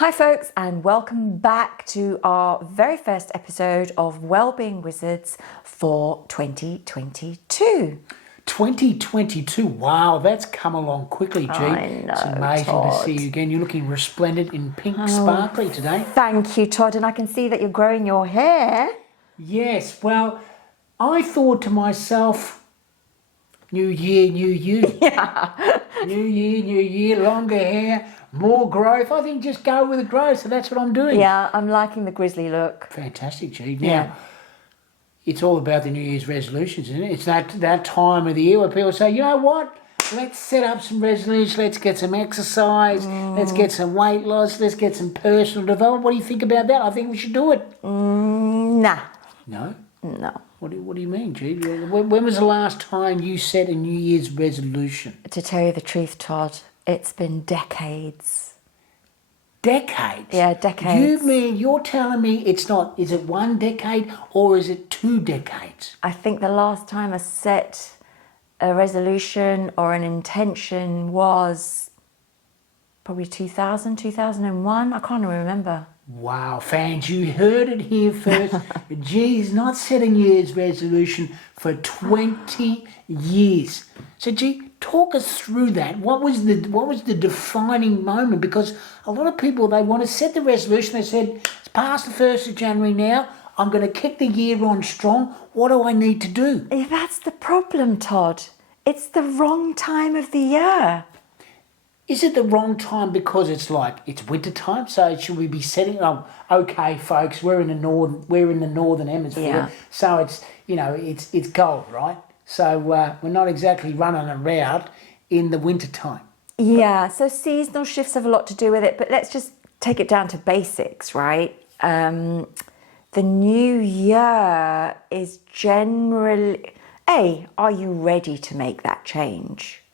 Hi folks, and welcome back to our very first episode of Wellbeing Wizards for 2022. 2022, wow, that's come along quickly, G. I know, It's amazing Todd. to see you again. You're looking resplendent in pink sparkly today. Thank you, Todd, and I can see that you're growing your hair. Yes, well, I thought to myself, new year, new you. Yeah. New year, longer hair, more growth. I think just go with the growth, so that's what I'm doing. Yeah, I'm liking the grizzly look. Fantastic, G. Now, Yeah. it's all about the New Year's resolutions, isn't it? It's that time of the year where people say, you know what? Let's set up some resolutions. Let's get some exercise. Let's get some weight loss. Let's get some personal development. What do you think about that? I think we should do it. Nah. No? No. What do you mean, G? When was the last time you set a New Year's resolution? To tell you the truth, Todd, it's been decades. Decades? Yeah, decades. You're telling me it's not, is it 1 decade or is it 2 decades? I think the last time I set a resolution or an intention was probably 2001. I can't even remember. Wow, fans, you heard it here first. G's not setting New Year's resolution for 20 years. So, G, talk us through that. What was the defining moment? Because a lot of people, they want to set the resolution. They said, it's past the 1st of January now. I'm going to kick the year on strong. What do I need to do? Yeah, that's the problem, Todd. It's the wrong time of the year. Is it the wrong time because it's winter time? So should we be setting up? Okay, folks, we're in the northern hemisphere, Yeah. so it's cold, right? So we're not exactly running around in the winter time. Yeah, so seasonal shifts have a lot to do with it, but let's just take it down to basics, right? The new year is generally, A, are you ready to make that change?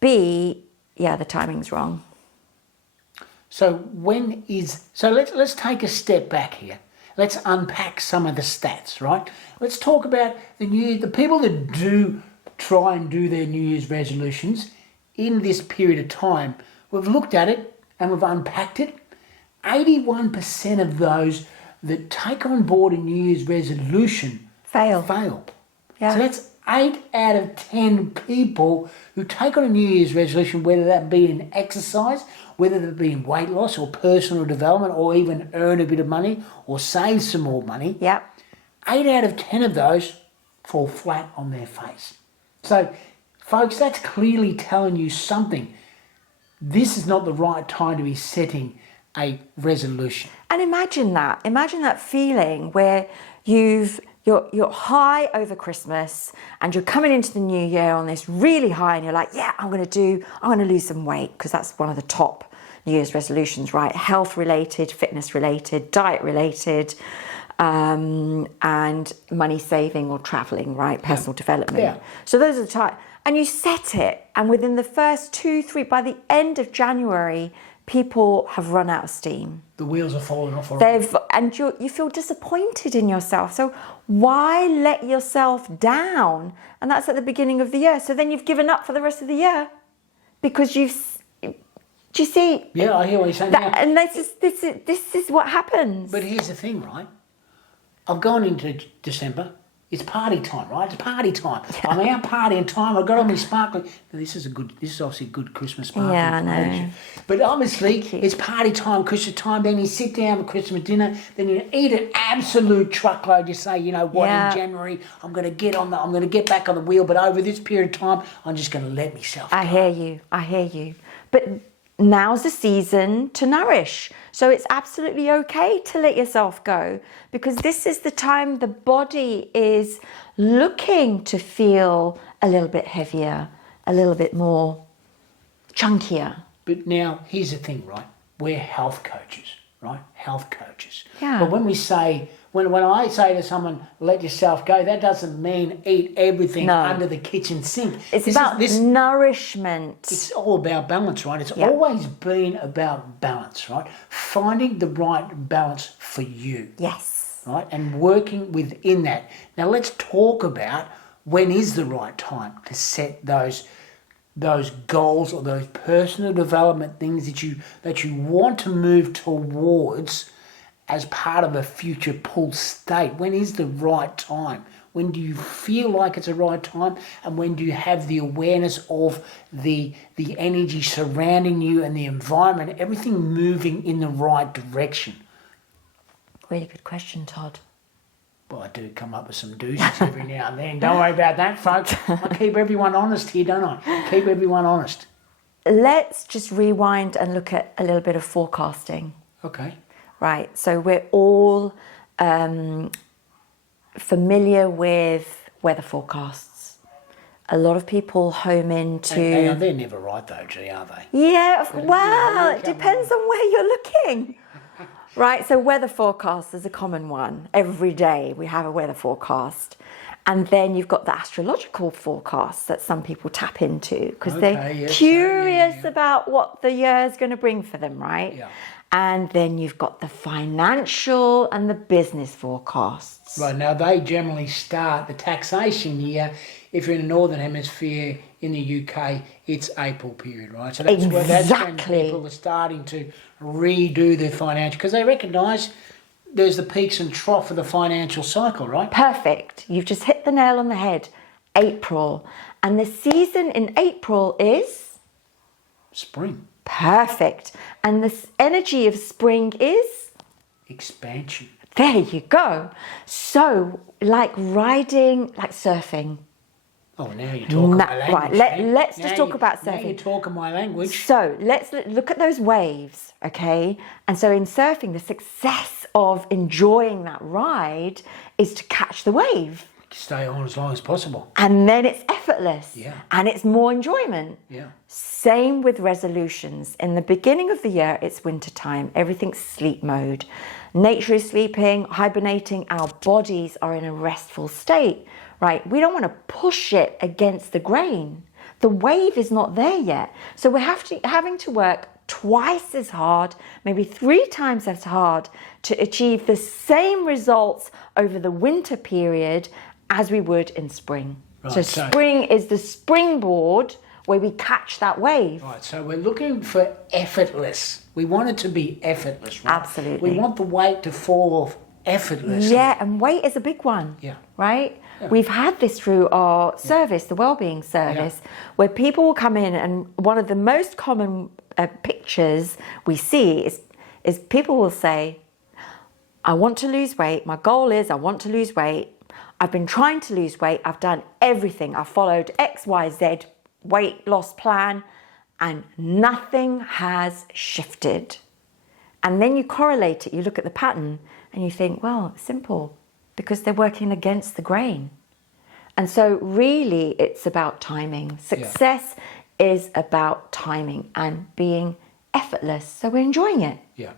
B, yeah, the timing's wrong. So let's take a step back here. Let's unpack some of the stats, right? Let's talk about the people that do try and do their New Year's resolutions in this period of time. We've looked at it and we've unpacked it. 81% of those that take on board a New Year's resolution fail. Yeah. So that's 8 out of 10 people who take on a New Year's resolution, whether that be in exercise, whether that be in weight loss or personal development, or even earn a bit of money or save some more money. Yeah. 8 out of 10 of those fall flat on their face. So, folks, that's clearly telling you something. This is not the right time to be setting a resolution. And imagine that feeling where you're high over Christmas and you're coming into the new year on this really high and you're like, yeah, I'm going to lose some weight, because that's one of the top New Year's resolutions, right? Health related, fitness related, diet related, and money saving or traveling, right? Personal development. Yeah. So those are the type. And you set it, and within the first 2-3, by the end of January, people have run out of steam. The wheels are falling off already. You feel disappointed in yourself. So why let yourself down? And that's at the beginning of the year. So then you've given up for the rest of the year because do you see? Yeah, I hear what you're saying. And this is what happens. But here's the thing, right? I've gone into December. It's party time, right? It's party time. Yeah. I'm out partying time. I've got on my sparkling. Now, this is obviously a good Christmas sparkling. Yeah, I know. But obviously, it's party time, Christmas time. Then you sit down for Christmas dinner. Then you eat an absolute truckload. You say, you know what? Yeah. In January, I'm going to get back on the wheel. But over this period of time, I'm just going to let myself go. I hear you. But now's the season to nourish. So it's absolutely okay to let yourself go, because this is the time the body is looking to feel a little bit heavier, a little bit more chunkier. But now, here's the thing, right? We're health coaches, right? Health coaches. Yeah. But when I say to someone, let yourself go, that doesn't mean eat everything under the kitchen sink. It's about nourishment. It's all about balance, right? It's always been about balance, right? Finding the right balance for you. Yes. Right? And working within that. Now let's talk about when is the right time to set those those goals or those personal development things that you want to move towards as part of a future pull state? When is the right time? When do you feel like it's the right time? And when do you have the awareness of the energy surrounding you and the environment, everything moving in the right direction? Really good question, Todd. Well, I do come up with some doozies every now and then. Don't worry about that, folks. I keep everyone honest here, don't I? Keep everyone honest. Let's just rewind and look at a little bit of forecasting. Okay. Right, so we're all familiar with weather forecasts. A lot of people home into... And they're never right though, G, are they? Yeah, well, it depends on where you're looking. Right, so weather forecast is a common one. Every day we have a weather forecast. And then you've got the astrological forecasts that some people tap into because they're curious about what the year is going to bring for them, right? Yeah. And then you've got the financial and the business forecasts. Right, now they generally start the taxation year. If you're in the Northern Hemisphere, in the UK, it's April period, right? So that's when people are starting to redo their financial, because they recognise there's the peaks and trough of the financial cycle, right? Perfect. You've just hit the nail on the head. April. And the season in April is? Spring. Perfect. And the energy of spring is? Expansion. There you go. So, like riding, like surfing. Oh, now you're talking my language. Right, let's just talk about surfing. Now you're talking my language. So, let's look at those waves, okay? And so in surfing, the success of enjoying that ride is to catch the wave. Stay on as long as possible. And then it's effortless. Yeah. And it's more enjoyment. Yeah. Same with resolutions. In the beginning of the year, it's winter time. Everything's sleep mode. Nature is sleeping, hibernating. Our bodies are in a restful state, right? We don't want to push it against the grain. The wave is not there yet. So we're having to work twice as hard, maybe 3 times as hard to achieve the same results over the winter period as we would in spring. Right, so spring is the springboard where we catch that wave. Right, so we're looking for effortless. We want it to be effortless, right? Absolutely. We want the weight to fall off effortlessly. Yeah, and weight is a big one. Yeah. Right? Yeah. We've had this through our service, the Wellbeing service, where people will come in, and one of the most common pictures we see is people will say, I want to lose weight. My goal is I want to lose weight. I've been trying to lose weight. I've done everything. I've followed X, Y, Z weight loss plan, and nothing has shifted. And then you correlate it. You look at the pattern and you think, well, it's simple, because they're working against the grain. And so really it's about timing. Success is about timing and being effortless. So we're enjoying it. Yeah.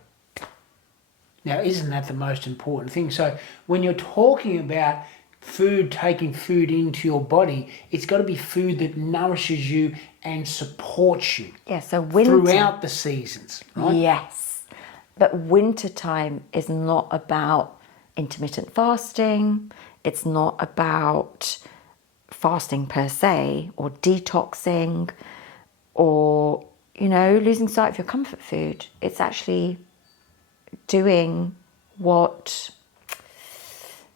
Now, isn't that the most important thing? So when you're talking about food, taking food into your body, it's got to be food that nourishes you and supports you. Yeah, so winter, throughout the seasons, right? Yes. But winter time is not about intermittent fasting. It's not about fasting per se, or detoxing, or, losing sight of your comfort food. It's actually doing what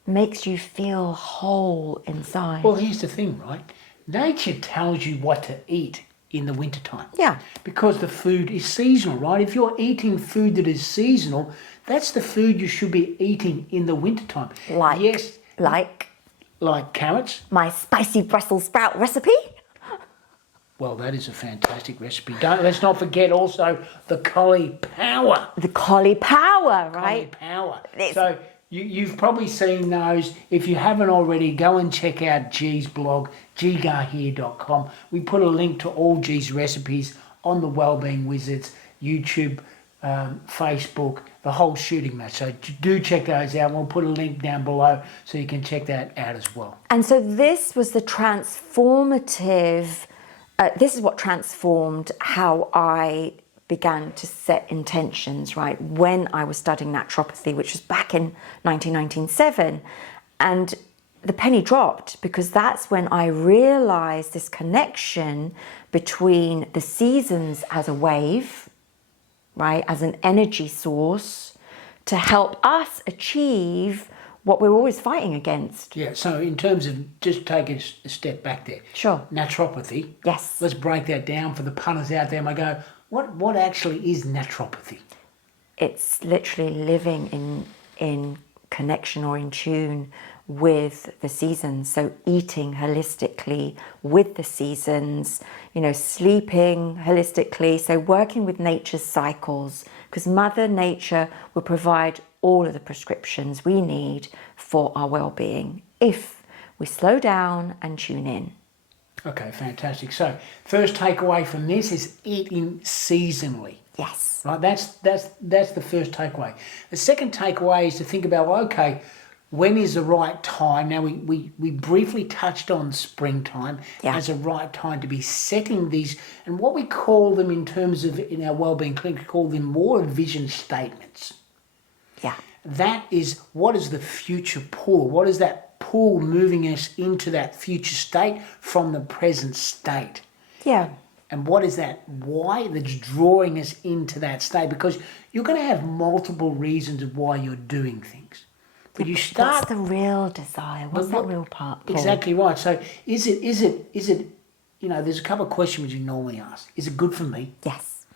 makes you feel whole inside. Well, here's the thing, right? Nature tells you what to eat in the wintertime. Yeah. Because the food is seasonal, right? If you're eating food that is seasonal, that's the food you should be eating in the wintertime. Like carrots. My spicy Brussels sprout recipe. Well, that is a fantastic recipe. Let's not forget also the cauliflower. The cauliflower, right? Cauliflower. So you've probably seen those. If you haven't already, go and check out G's blog, ggarhere.com. We put a link to all G's recipes on the Wellbeing Wizards YouTube, Facebook, the whole shooting match. So do check those out. We'll put a link down below so you can check that out as well. And so this was the transformative... this is what transformed how I began to set intentions, right? When I was studying naturopathy, which was back in 1997. And the penny dropped, because that's when I realized this connection between the seasons as a wave, right, as an energy source to help us achieve what we're always fighting against. Yeah, so in terms of, just taking a step back there. Sure. Naturopathy. Yes. Let's break that down for the punters out there. And go, what actually is naturopathy? It's literally living in connection or in tune with the seasons. So eating holistically with the seasons, sleeping holistically. So working with nature's cycles, because Mother Nature will provide all of the prescriptions we need for our well-being if we slow down and tune in. Okay, fantastic. So first takeaway from this is eating seasonally. Yes. Right, that's the first takeaway. The second takeaway is to think about, well, okay, when is the right time? Now, we briefly touched on springtime as a right time to be setting these, and what we call them in terms of, in our wellbeing clinic, we call them more vision statements. Yeah. That is, what is the future pull? What is that pull moving us into that future state from the present state? Yeah. And what is that why that's drawing us into that state? Because you're going to have multiple reasons of why you're doing things. But you start... What's the real desire? What's that real part, Paul? Exactly right. So is it, there's a couple of questions you normally ask. Is it good for me? Yes.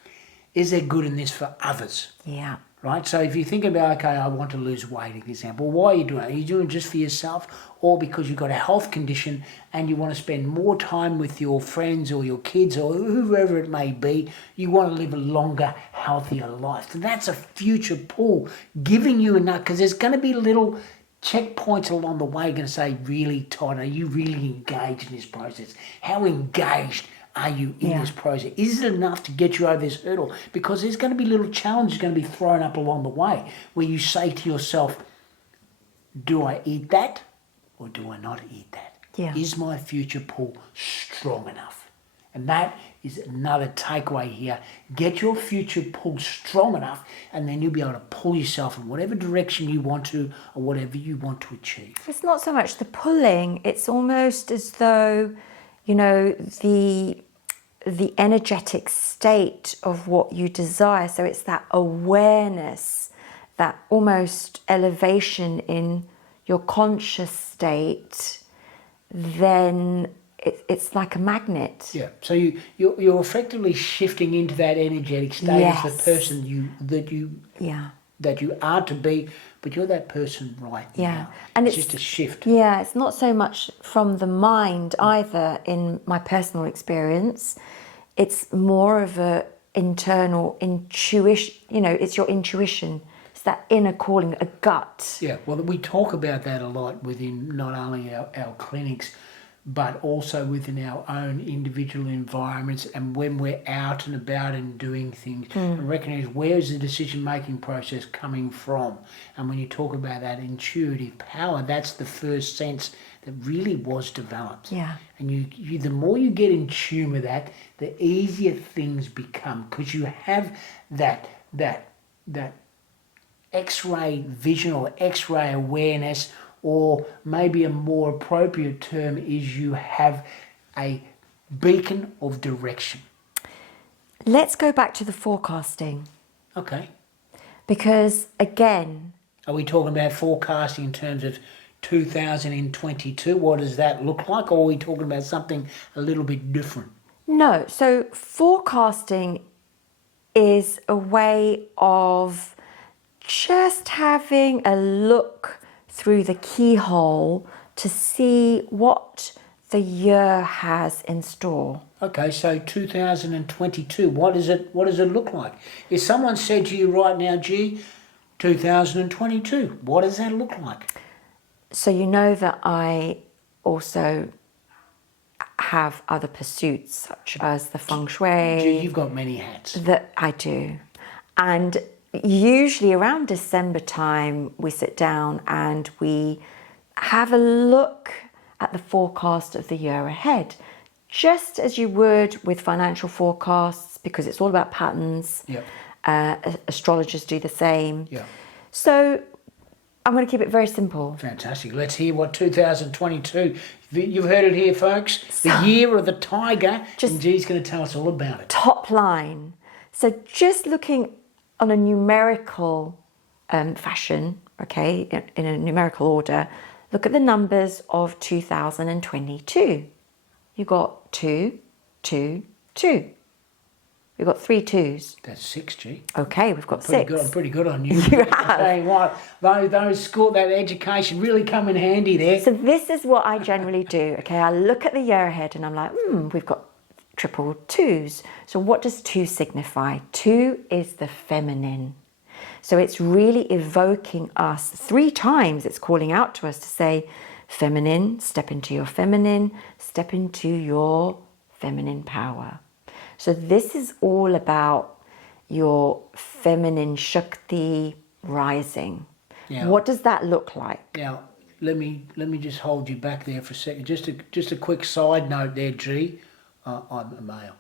Is there good in this for others? Yeah. Right? So if you think about, okay, I want to lose weight, for example, why are you doing it? Are you doing it just for yourself, or because you've got a health condition and you want to spend more time with your friends or your kids or whoever it may be? You want to live a longer, healthier life. So that's a future pull, giving you enough, because there's going to be little checkpoints along the way going to say, really, Todd, are you really engaged in this process? How engaged are you in this process? Is it enough to get you over this hurdle? Because there's going to be little challenges going to be thrown up along the way where you say to yourself, do I eat that or do I not eat that? Yeah. Is my future pull strong enough? And that is another takeaway here. Get your future pull strong enough, and then you'll be able to pull yourself in whatever direction you want to, or whatever you want to achieve. It's not so much the pulling, it's almost as though, the energetic state of what you desire. So it's that awareness, that almost elevation in your conscious state, then it's like a magnet. Yeah. So you're effectively shifting into that energetic state as the person that you are to be, but you're that person right now. And it's just a shift. Yeah, it's not so much from the mind either in my personal experience. It's more of a internal intuition, it's your intuition. It's that inner calling, a gut. Yeah, well, we talk about that a lot within not only our clinics, but also within our own individual environments, and when we're out and about and doing things, and recognize where's the decision-making process coming from. And when you talk about that intuitive power, that's the first sense that really was developed. Yeah. And you the more you get in tune with that, the easier things become, because you have that X-ray vision or X-ray awareness, or maybe a more appropriate term is you have a beacon of direction. Let's go back to the forecasting. Okay. Because again... Are we talking about forecasting in terms of 2022? What does that look like? Or are we talking about something a little bit different? No. So forecasting is a way of just having a look through the keyhole to see what the year has in store. Okay, so 2022, what does it look like? If someone said to you right now, gee, 2022, what does that look like? So you know that I also have other pursuits, such as the feng shui. Gee, you've got many hats. That I do. And usually around December time, we sit down and we have a look at the forecast of the year ahead, just as you would with financial forecasts, because it's all about patterns. Yep. Astrologers do the same. Yeah. So I'm going to keep it very simple. Fantastic. Let's hear what 2022, you've heard it here, folks. The year of the tiger, and G's going to tell us all about it. Top line. So just looking on a numerical fashion, okay, in a numerical order, look at the numbers of 2022. You got 2, 2, 2. We've got 3 2s. That's 6, G. Okay, we've got 6. I'm pretty good on you. You have. Hey, what? Those school, that education really come in handy there. So this is what I generally do. Okay, I look at the year ahead and I'm like, we've got triple 2s. So what does 2 signify? 2 is the feminine. So it's really evoking us 3 times. It's calling out to us to say, feminine, step into your feminine, step into your feminine power. So this is all about your feminine Shakti rising. Yeah. What does that look like? Now, let me just hold you back there for a second. Just a quick side note there, G. I'm a male.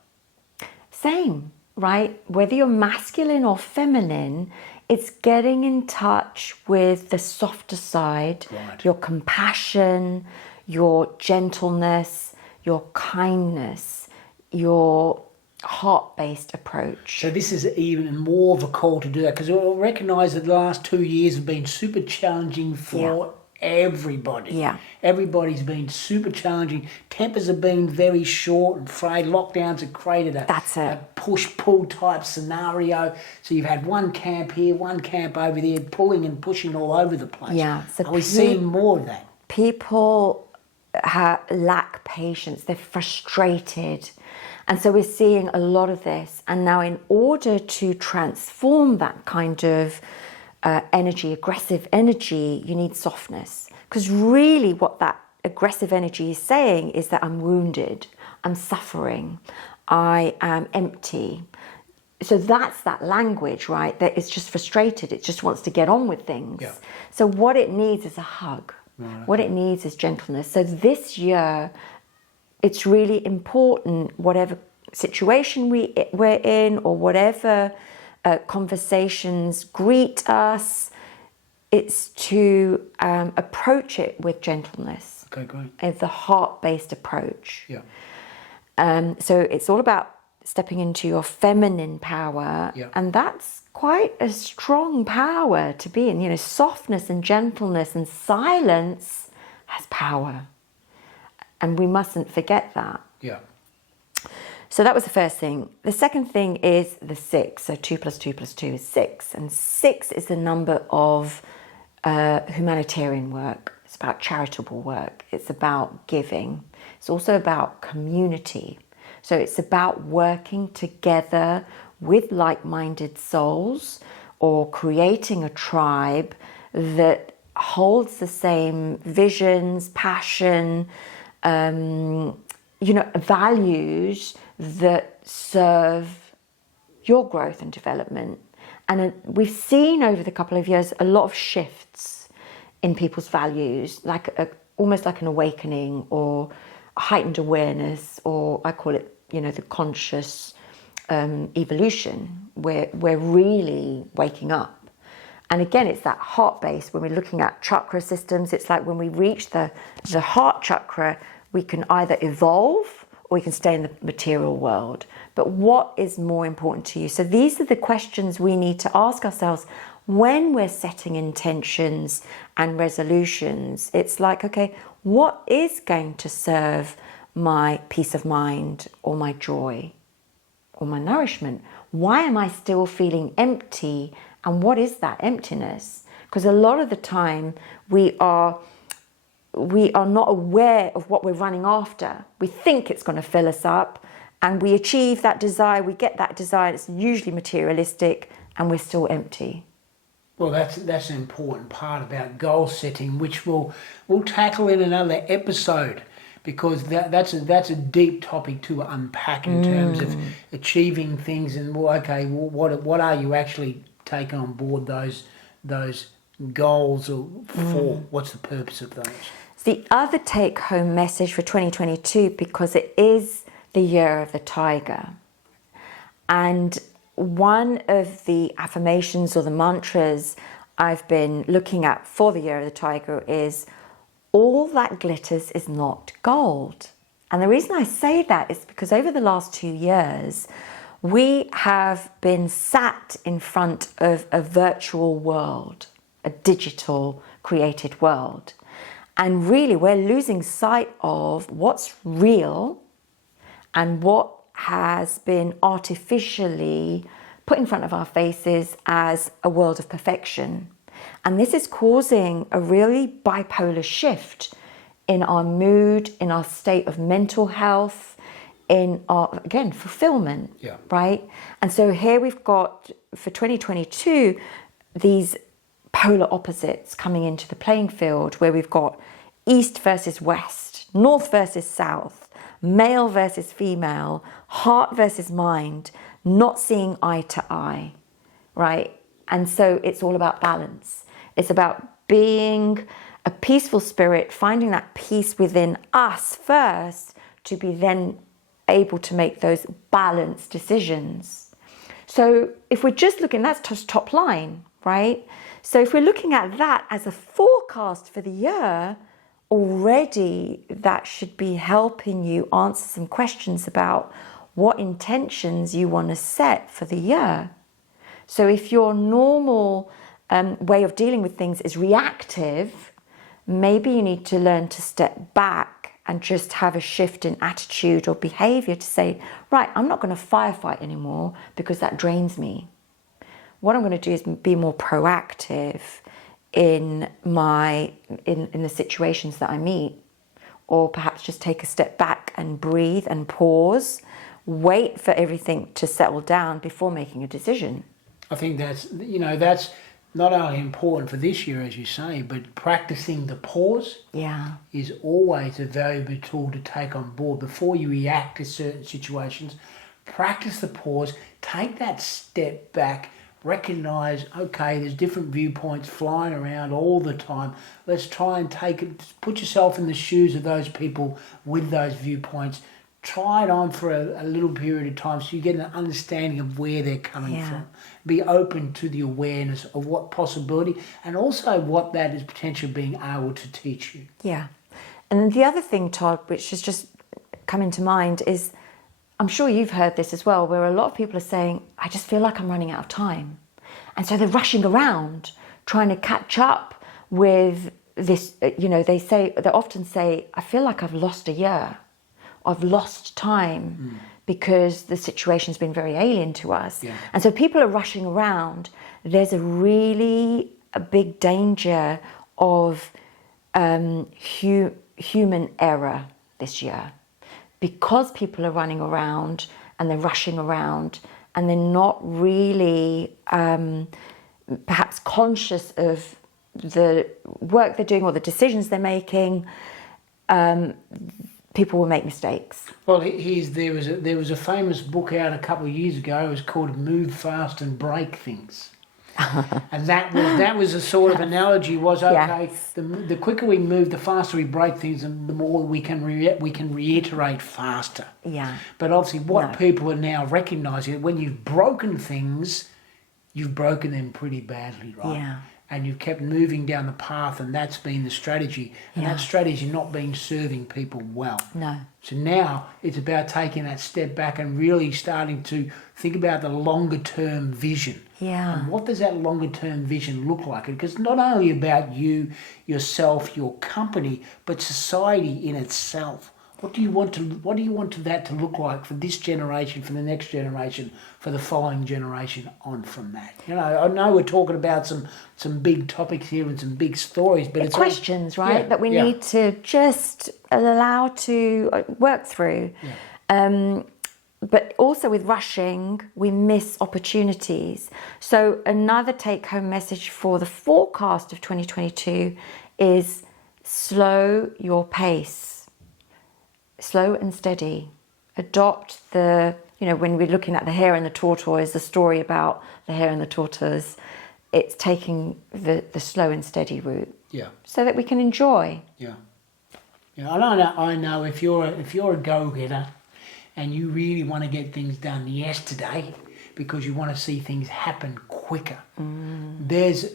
Same, right? Whether you're masculine or feminine, it's getting in touch with the softer side, Right. your compassion, your gentleness, your kindness, your heart-based approach. So this is even more of a call to do that, because we recognise that the last 2 years have been super challenging for everybody. Yeah. Everybody's been super challenging. Tempers have been very short and frayed. Lockdowns have created a push-pull type scenario. So you've had one camp here, one camp over there, pulling and pushing all over the place. Yeah. So are we seeing more of that? People lack patience. They're frustrated. And so we're seeing a lot of this. And now in order to transform that kind of energy, aggressive energy, you need softness. Because really what that aggressive energy is saying is that I'm wounded, I'm suffering, I am empty. So that's that language, right? That it's just frustrated. It just wants to get on with things. Yeah. So what it needs is a hug. Right. What it needs is gentleness. So this year, it's really important, whatever situation we're in or whatever conversations greet us, it's to approach it with gentleness. Okay, great. It's the heart-based approach. Yeah. So it's all about stepping into your feminine power, Yeah. and that's quite a strong power to be in. You know, softness and gentleness and silence has power, and we mustn't forget that. Yeah. So that was the first thing. The second thing is the 6. So 2 + 2 + 2 is 6. And 6 is the number of humanitarian work. It's about charitable work. It's about giving. It's also about community. So it's about working together with like-minded souls or creating a tribe that holds the same visions, passion, values that serve your growth and development. And we've seen over the couple of years a lot of shifts in people's values, almost like an awakening or a heightened awareness, or I call it, the conscious evolution. We're really waking up. And again, it's that heart base. When we're looking at chakra systems, it's like when we reach the heart chakra, we can either evolve or we can stay in the material world. But what is more important to you? So these are the questions we need to ask ourselves when we're setting intentions and resolutions. It's like, okay, what is going to serve my peace of mind or my joy or my nourishment? Why am I still feeling empty? And what is that emptiness? Because a lot of the time we are not aware of what we're running after. We think it's going to fill us up and we achieve that desire, we get that desire, it's usually materialistic and we're still empty. Well, that's an important part about goal setting, which we'll tackle in another episode, because that's a deep topic to unpack in terms of achieving things and what are you actually taking on board those goals for? What's the purpose of those? The other take-home message for 2022, because it is the year of the tiger, and one of the affirmations or the mantras I've been looking at for the year of the tiger is all that glitters is not gold. And the reason I say that is because over the last 2 years, we have been sat in front of a virtual world, a digital created world. And really, we're losing sight of what's real and what has been artificially put in front of our faces as a world of perfection. And this is causing a really bipolar shift in our mood, in our state of mental health, in our, again, fulfillment, right? And so here we've got, for 2022, these polar opposites coming into the playing field, where we've got east versus west, north versus south, male versus female, heart versus mind, not seeing eye to eye, right? And so it's all about balance. It's about being a peaceful spirit, finding that peace within us first, to be then able to make those balanced decisions. So if we're just looking, that's just top line, right? So if we're looking at that as a forecast for the year, already that should be helping you answer some questions about what intentions you want to set for the year. So if your normal way of dealing with things is reactive, maybe you need to learn to step back and just have a shift in attitude or behavior to say, right, I'm not going to firefight anymore because that drains me. What I'm going to do is be more proactive in the situations that I meet, or perhaps just take a step back and breathe and pause, wait for everything to settle down before making a decision. I think that's not only important for this year, as you say, but practicing the pause is always a valuable tool to take on board. Before you react to certain situations, practice the pause, take that step back, recognize, okay, there's different viewpoints flying around all the time. Let's try and put yourself in the shoes of those people with those viewpoints. Try it on for a little period of time so you get an understanding of where they're coming from. Be open to the awareness of what possibility and also what that is potentially being able to teach you. Yeah. And then the other thing, Todd, which has just come into mind is, I'm sure you've heard this as well, where a lot of people are saying, I just feel like I'm running out of time. And so they're rushing around trying to catch up with this, they often say, I feel like I've lost a year. I've lost time because the situation's been very alien to us. Yeah. And so people are rushing around. There's a big danger of human error this year, because people are running around and they're rushing around and they're not really perhaps conscious of the work they're doing or the decisions they're making. People will make mistakes. Well, there was a famous book out a couple of years ago. It was called "Move Fast and Break Things," and that was a sort of analogy. Was okay. Yes. The quicker we move, the faster we break things, and the more we can reiterate faster. Yeah. But obviously, people are now recognising that when you've broken things, you've broken them pretty badly, right? Yeah. And you've kept moving down the path, and that's been the strategy. And that strategy not been serving people well. No. So now it's about taking that step back and really starting to think about the longer term vision. Yeah. And what does that longer term vision look like? Because it's not only about you, yourself, your company, but society in itself. What do you want that to look like for this generation, for the next generation, for the following generation on from that? I know we're talking about some big topics here and some big stories, but it's questions, right? That we need to just allow to work through. Yeah. But also with rushing, we miss opportunities. So another take-home message for the forecast of 2022 is slow your pace. Slow and steady. Adopt when we're looking at the hare and the tortoise, the story about the hare and the tortoise, it's taking the slow and steady route. Yeah. So that we can enjoy. Yeah. Yeah. I know if you're a go-getter and you really want to get things done yesterday because you want to see things happen quicker, there's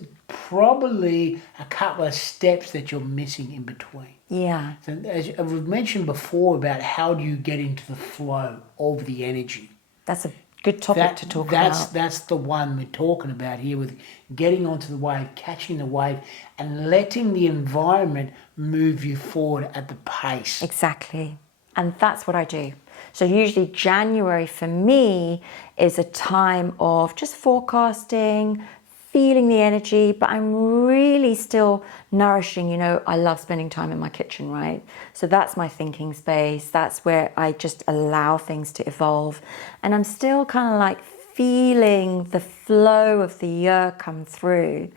probably a couple of steps that you're missing in between. Yeah. So as we've mentioned before about how do you get into the flow of the energy. That's a good topic to talk about. That's the one we're talking about here, with getting onto the wave, catching the wave, and letting the environment move you forward at the pace. Exactly. And that's what I do. So usually January for me is a time of just forecasting, feeling the energy, but I'm really still nourishing. You know, I love spending time in my kitchen, right? So that's my thinking space. That's where I just allow things to evolve. And I'm still kind of like feeling the flow of the year come through.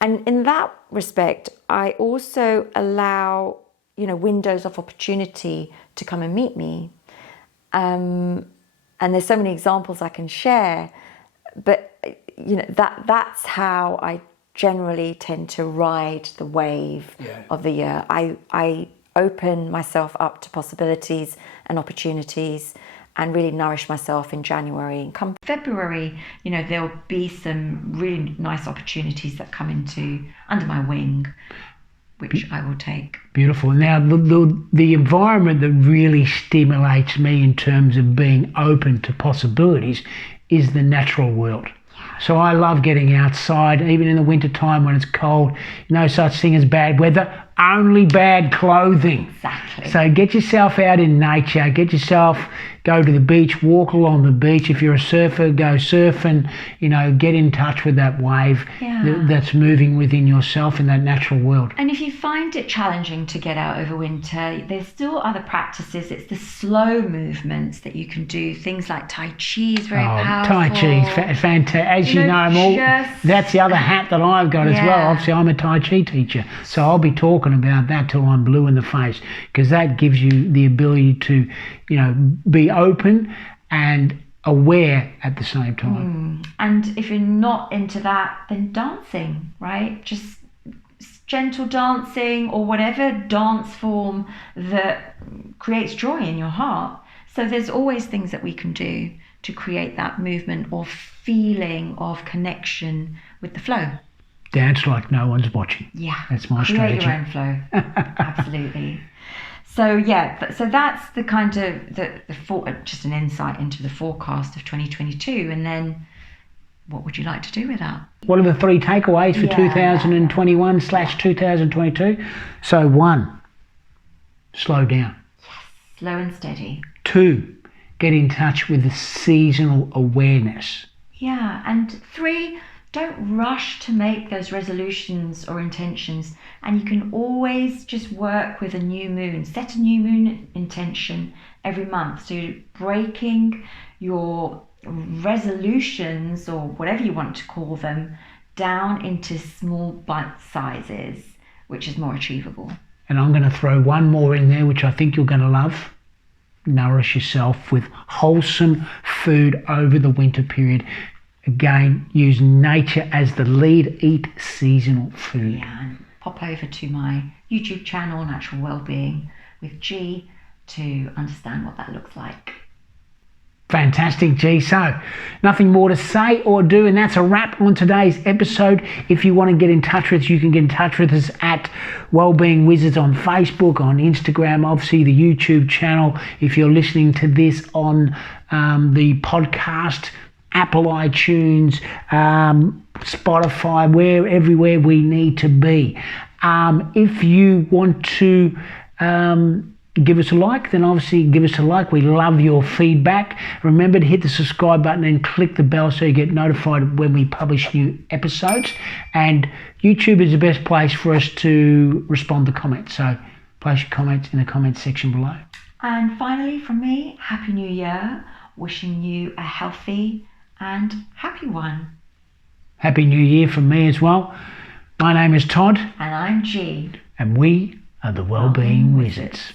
And in that respect, I also allow, you know, windows of opportunity to come and meet me. And there's so many examples I can share, but you know, that's how I generally tend to ride the wave of the year. I open myself up to possibilities and opportunities and really nourish myself in January. And come February, you know, there'll be some really nice opportunities that come under my wing, which I will take. Beautiful. Now, the environment that really stimulates me in terms of being open to possibilities is the natural world. So I love getting outside, even in the winter time when it's cold. No such thing as bad weather, only bad clothing. Exactly. So get yourself out in nature, go to the beach, walk along the beach. If you're a surfer, go surfing, you know, get in touch with that wave that's moving within yourself in that natural world. And if you find it challenging to get out over winter, there's still other practices. It's the slow movements that you can do. Things like Tai Chi is very powerful. Tai Chi is fantastic. As you know, that's the other hat that I've got as well. Obviously, I'm a Tai Chi teacher. So I'll be talking about that till I'm blue in the face, because that gives you the ability to, you know, be open and aware at the same time. And if you're not into that, then dancing, right? Just gentle dancing or whatever dance form that creates joy in your heart. So there's always things that we can do to create that movement or feeling of connection with the flow. Dance like no one's watching. Yeah. That's my strategy. strategy. Create your own flow. Absolutely. So yeah, so that's the kind of just an insight into the forecast of 2022. And then what would you like to do with that? What are the 3 takeaways for 2021/2022? So 1, slow down. Yes, slow and steady. 2, get in touch with the seasonal awareness. Yeah, and 3, don't rush to make those resolutions or intentions. And you can always just work with a new moon. Set a new moon intention every month. So breaking your resolutions, or whatever you want to call them, down into small bite sizes, which is more achievable. And I'm going to throw one more in there, which I think you're going to love. Nourish yourself with wholesome food over the winter period. Again, use nature as the lead. Eat seasonal food. Yeah, and pop over to my YouTube channel, Natural Wellbeing with G, to understand what that looks like. Fantastic, G. So, nothing more to say or do, and that's a wrap on today's episode. If you want to get in touch with us, you can get in touch with us at Wellbeing Wizards on Facebook, on Instagram, obviously the YouTube channel. If you're listening to this on the podcast, Apple iTunes, Spotify, everywhere we need to be. If you want to give us a like, then obviously give us a like. We love your feedback. Remember to hit the subscribe button and click the bell so you get notified when we publish new episodes. And YouTube is the best place for us to respond to comments. So place your comments in the comments section below. And finally, from me, Happy New Year. Wishing you a healthy and happy one. Happy New Year from me as well. My name is Todd. And I'm G. And we are the Wellbeing Wizards.